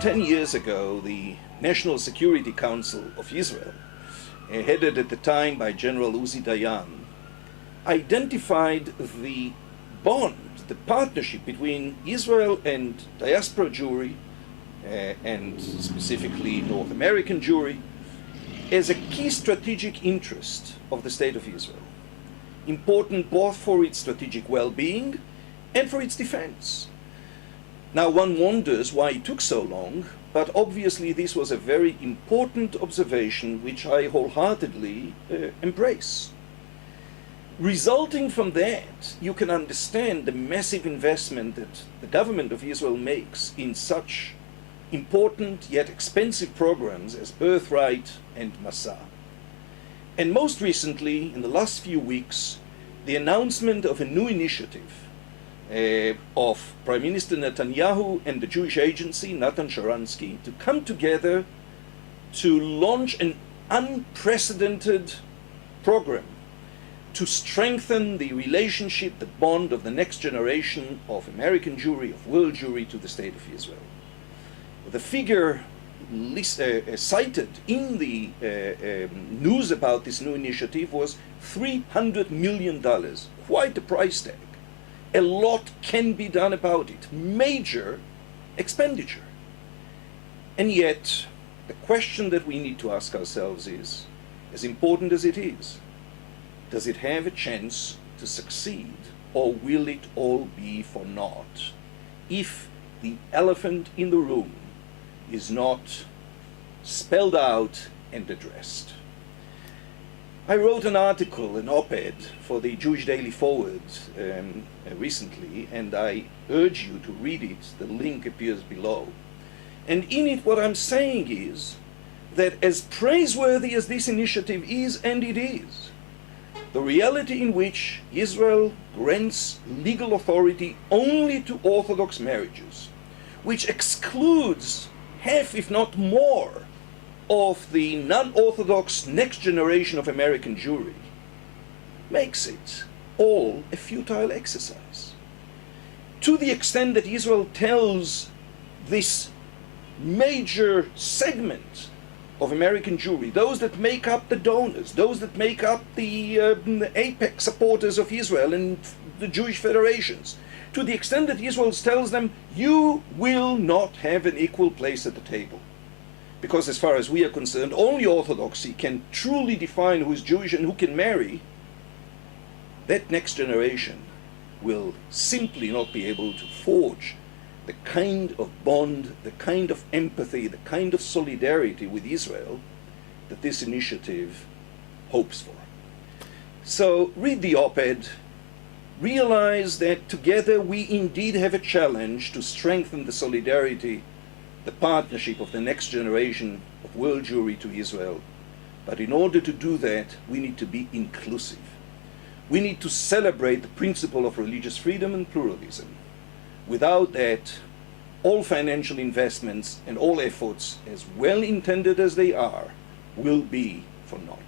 10 years ago, the National Security Council of Israel, headed at the time by General Uzi Dayan, identified the bond, the partnership between Israel and Diaspora Jewry, and specifically North American Jewry, as a key strategic interest of the State of Israel, important both for its strategic well-being and for its defense. Now one wonders why it took so long, but obviously this was a very important observation which I wholeheartedly embrace. Resulting from that, you can understand the massive investment that the government of Israel makes in such important yet expensive programs as Birthright and Masa. And most recently, in the last few weeks, the announcement of a new initiative of Prime Minister Netanyahu and the Jewish agency, Natan Sharansky, to come together to launch an unprecedented program to strengthen the relationship, the bond of the next generation of American Jewry, of world Jewry, to the State of Israel. The figure cited in the news about this new initiative was $300 million, quite a price tag. A lot can be done about it, major expenditure. And yet, the question that we need to ask ourselves is, as important as it is, does it have a chance to succeed, or will it all be for naught if the elephant in the room is not spelled out and addressed? I wrote an article, an op-ed, for the Jewish Daily Forward recently, and I urge you to read it. The link appears below. And in it, what I'm saying is that as praiseworthy as this initiative is, and it is, the reality in which Israel grants legal authority only to Orthodox marriages, which excludes half, if not more, of the non-Orthodox next generation of American Jewry, makes it all a futile exercise. To the extent that Israel tells this major segment of American Jewry, those that make up the donors, those that make up the apex supporters of Israel and the Jewish federations, to the extent that Israel tells them, you will not have an equal place at the table. Because as far as we are concerned, only Orthodoxy can truly define who is Jewish and who can marry. That next generation will simply not be able to forge the kind of bond, the kind of empathy, the kind of solidarity with Israel that this initiative hopes for. So read the op-ed, realize that together we indeed have a challenge to strengthen the solidarity, the partnership of the next generation of world Jewry to Israel. But in order to do that, we need to be inclusive. We need to celebrate the principle of religious freedom and pluralism. Without that, all financial investments and all efforts, as well intended as they are, will be for naught.